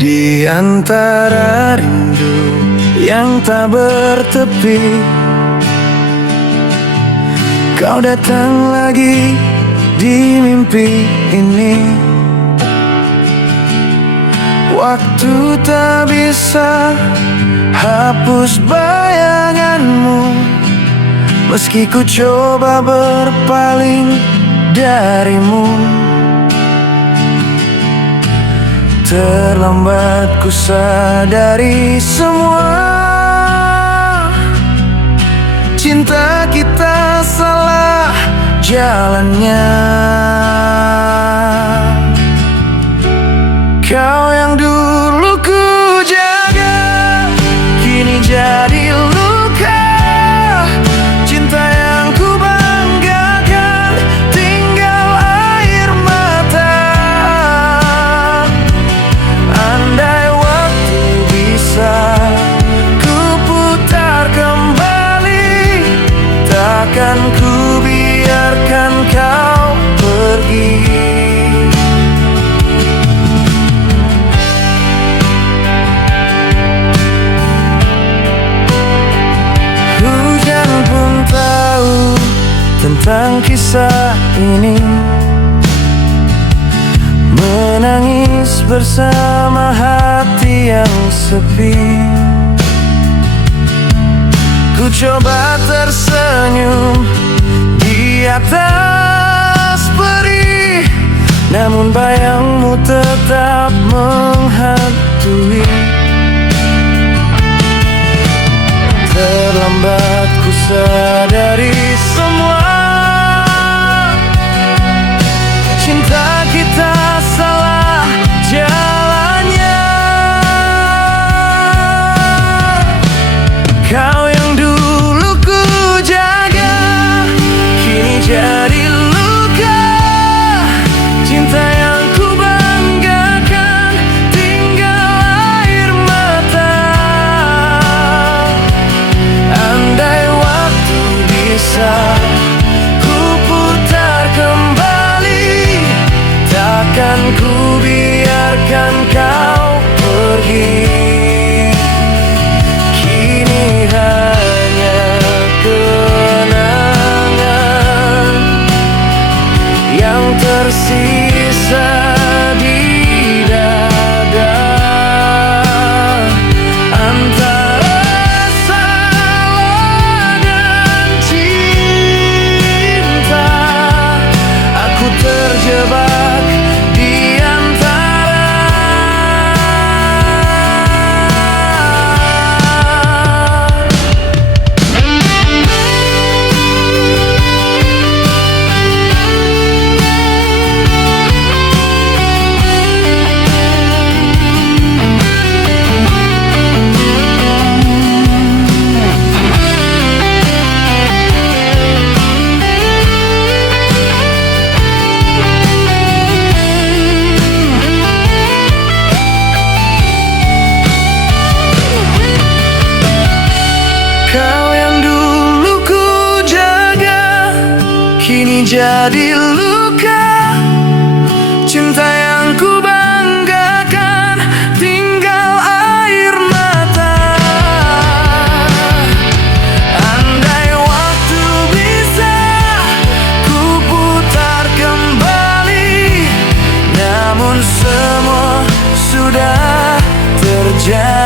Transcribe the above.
Di antara rindu yang tak bertepi, kau datang lagi di mimpi ini. Waktu tak bisa hapus bayanganmu, meski ku coba berpaling darimu. Terlambat ku sadari semua, cinta kita salah jalannya. Kau yang dulu ku jaga, kini jadi luka. Cinta yang ku banggakan tinggal air mata. Andai waktu bisa ku putar kembali, takkan ku biarkan kau pergi. Hujan pun tahu tentang kisah ini, menangis bersama hati yang sepi. Ku coba tersenyum di atas perih, namun bayangmu tetap menghantui. Terlambat ku sadari semua, cinta kita salah jalannya. Kau yang dulu ku jaga, kini jadi luka. Cinta yang ku banggakan tinggal air mata. Andai waktu bisa ku putar kembali, takkan ku biarkan kau pergi. Kini hanya kenangan yang tersisa di dada. Antara salah dan cinta, aku terjebak di antara. Kau yang dulu ku jaga, kini jadi luka. Cinta yang ku banggakan tinggal air mata. Andai waktu bisa ku putar kembali, namun semua sudah terjadi.